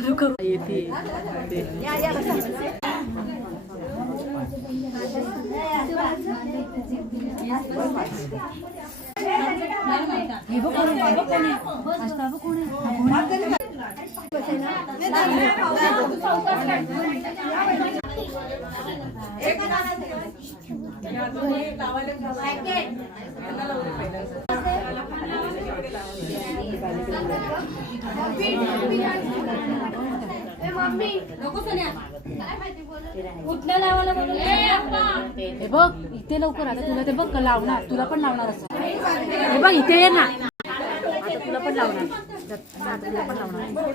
चालू करू येते हे बघ कोण आहे हे बघ इथे लवकर आता तुला ते बघ लावणार तुला पण लावणार असं हे बघ इथे ये ना आता तुला पण लावणार तुला पण लावणार